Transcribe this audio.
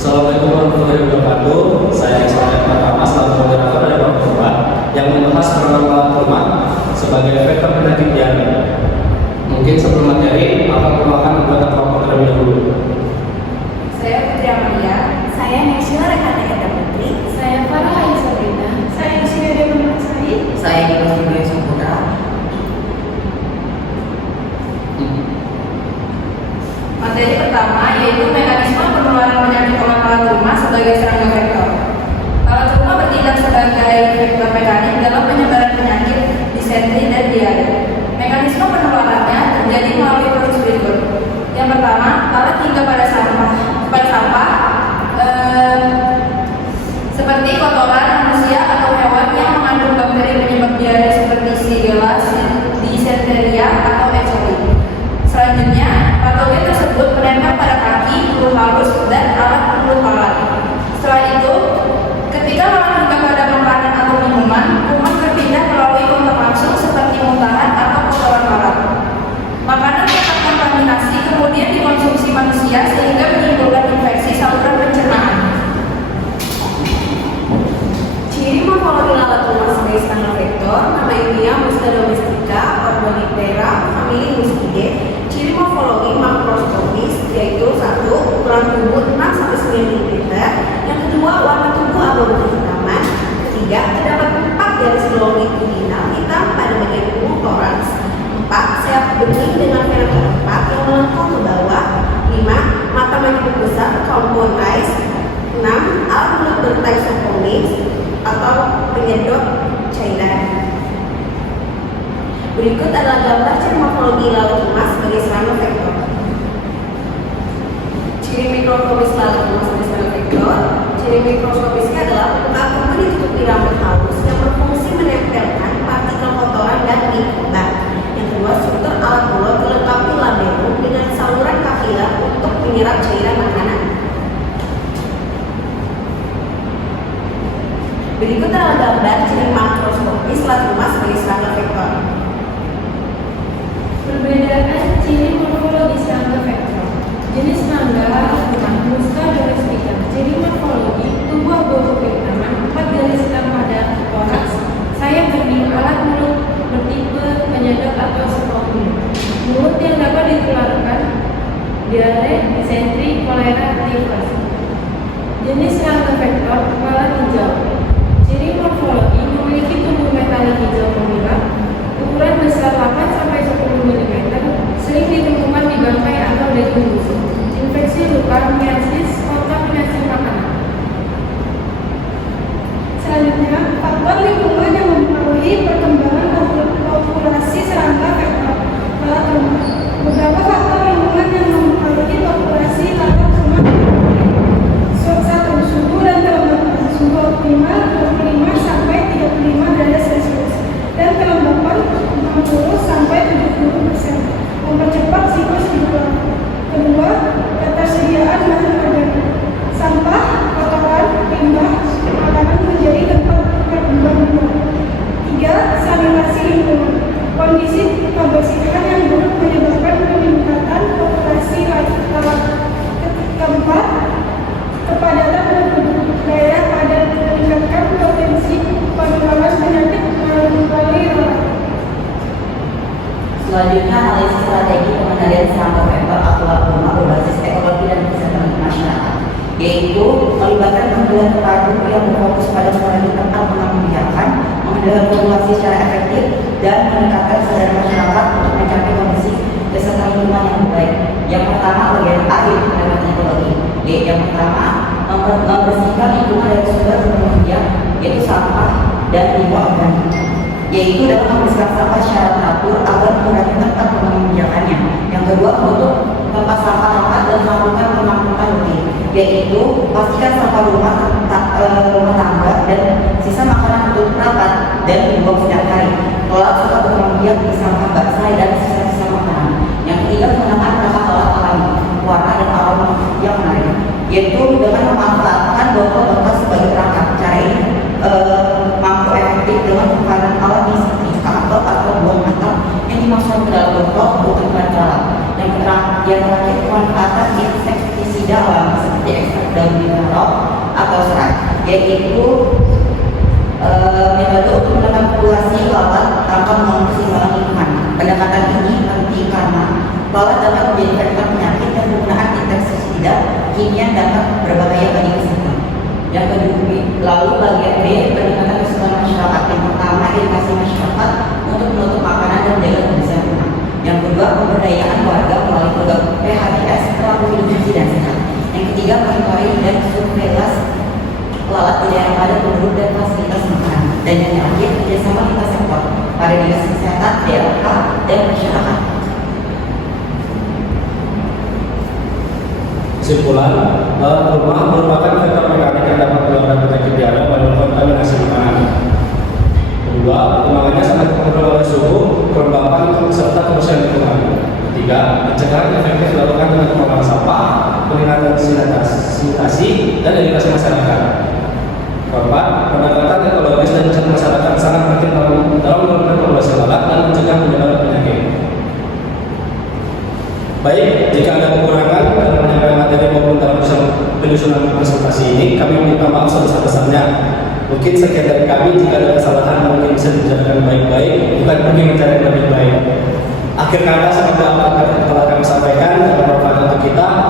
Assalamualaikum warahmatullahi wabarakatuh. Saya Ismail Pertama selaku moderator dari Bang Coba yang membahas pengelolaan rumah sebagai faktor penyakit diare. Mungkin sebelum materi, akan perkenalkan anggota kelompok terlebih dahulu. Saya Putri Amalia. Saya Nesila Rekati Kata Putri. Saya Farah Ayu Sabrina. Saya Isya Dewan Maksari. Saya Dimas Ibrahim Saputra. Materi pertama yaitu mekanisme penularan penyakit alat rumah sebagai serangga vektor. Alat rumah bertindak sebagai vektor mekanik dalam penyebaran penyakit disentri dan diare. Mekanisme penularannya terjadi melalui proses berikut. Yang pertama, alat hingga pada sampah, seperti kotoran manusia atau hewan yang mengandung bakteri penyebab diare seperti Shigella, Dysenteria, atau E. coli. Selanjutnya, patogen tersebut menempel pada kaki, bulu halus, dan alat peluk alat. Setelah itu, ketika lawan hingga pada makanan atau minuman, kuman berpindah melalui kontak langsung seperti muntahan atau kotoran alat. Makanan yang terkontaminasi kemudian dikonsumsi manusia sehingga menimbulkan infeksi saluran pencernaan. Ciri morfologi lalat rumah sebagai serangga vektor, nama ilmiah Musca domestica, Organoptera, famili Muscidae. Ciri morfologi makroskopis yaitu 1. Ukuran tubuh 6-9 mm. Yang kedua, warna tubuh abu-abu kehitaman. Ketiga, terdapat 4 garis longitudinal hitam pada bagian tubuh toraks. 4. Sayap bening dengan fenotipe 4 yang melengkung ke bawah. 5. Mata menyebut besar, compound eyes. 6. Alat mulut bertaxonomik atau penyedot cairan. Berikut adalah gambar ciri morfologi lalat rumah sebagai serangga vektor. Ciri mikroskopis lalat rumah sebagai serangga vektor. Ciri mikroskopisnya adalah permukaan tubuh ditutupi rambut halus yang berfungsi menempelkan partikel kotoran dan mikroba. Yang kedua, struktur alat mulut dilengkapi labellum dengan saluran kapiler untuk menyerap cairan makanan. Berikut adalah gambar ciri makroskopis lalat rumah sebagai serangga vektor. Perbedaan ciri morfologi serangga vektor. Jenis serangga rumah Musca domestica. Ciri morfologi tubuh abu-abu kehitaman, 4 garis hitam pada toraks, sayap bening, alat mulut bertipe penyedot atau stromal. Mulut yang dapat ditularkan, diare, disentri, kolera, tifus. Jenis serangga vektor kepala hijau. Ciri morfologi memiliki tubuh metalik hijau memirak, ukuran besar 8-10 mm, sering ditemukan di bangkai atau daging busuk. Infeksi luka, measis, kontak penyakit makanan. Selanjutnya, faktor lingkungan yang mempengaruhi perkembangan populasi serangga vektor lalat rumah. Beberapa faktor lingkungan yang mempengaruhi populasi lalat rumah: satu, suhu dan kelembapan. Suhu optimal 25 sampai 35 derajat Celcius dan kelembapan 60 sampai 70%. Mempercepat siklus hidup. Kedua, ketersediaan bahan organik. Sampah, kotoran, limbah, makanan menjadi tempat berkembang biak. 3. Sanitasi lingkungan. Kondisi kebersihan yang buruk menyebabkan peningkatan populasi lalat. Keempat, kepadatan penduduk. Daerah padat meningkatkan potensi penularan penyakit melalui lalat. Selanjutnya, analisis strategi pengendalian serangga vektor atau lalat rumah berbasis ekologi dan kesehatan masyarakat, yaitu melibatkan pengendalian terpadu yang berfokus pada mengurangi tempat pengambilan, mengendalikan populasi secara efektif, dan meningkatkan kesadaran masyarakat untuk mencapai kondisi kesehatan lingkungan yang baik. Yang pertama, bagian A yaitu pendekatan ekologi. Yang pertama, membersihkan lingkungan dari sumber pengembilan, yaitu sampah dan limbah organik, yaitu dapat membersihkan sampah secara teratur agar mengurangi tempat pengembiakannya. Yang kedua, untuk tempat sampah tempat dan melakukan pemangkutan rutin, yaitu pastikan sampah rumah tangga dan sisa makanan untuk rapat dan dibuang setiap hari. Tolak serta berkembang biak di sampah baksai dan sisa-sisa makanan. Yang ketiga, menggunakan perangkat alat alami, warna dan aroma yang menarik, yaitu dengan memanfaatkan botol bekas sebagai perangkat. Cara ini mampu efektif dengan menggunakan alat seperti kapal atau buang metal yang dimasukkan ke dalam botol untuk bahan alat. Yang terakhir, pemanfaatan insektisida alami seperti ekstrak daun yaitu metode untuk menekan populasi lalat tanpa mengganggu keseimbangan lingkungan. Pendekatan ini penting karena lalat dapat menjadi vektor penyakit dan penggunaan insektisida kimia dapat berbahaya bagi kesehatan. Yang kedua, lalu bagian B, pendekatan keseluruhan masyarakat. Yang pertama, edukasi masyarakat untuk menutup makanan dan menjaga kebersihan rumah. Yang kedua, pemberdayaan warga melalui program PHBS, perilaku hidup bersih dan sehat. Yang ketiga, monitoring dan surveillance lalat di daerah padat penduduk dan fasilitas makanan. Dan yang terakhir, kerjasama lintas sektor pada dinas kesehatan, DLK, dan masyarakat. Kesimpulan, rumah merupakan vektor mekanik yang dapat menyebabkan penyakit diare pada kontaminasi makanan. Kedua, perkembangannya sangat dipengaruhi oleh suhu, kelembapan, serta kebersihan lingkungan. Ketiga, pencegahan efektif dilakukan dengan pengelolaan sampah, peningkatan sanitasi, dan edukasi masyarakat. Keempat, pendekatan ekologis dan kesehatan masyarakat sangat penting dalam menurunkan populasi lalat dan mencegah penyebaran penyakit. Baik, jika ada kekurangan dalam penyampaian materi maupun dalam penyusunan presentasi ini, kami meminta maaf sebesar-besarnya. Mungkin sekian dari kami, jika ada kesalahan mungkin bisa dijelaskan baik-baik, bukan pergi mencari yang lebih baik. Akhir kata seperti apa telah kami sampaikan dan bermanfaat untuk kita.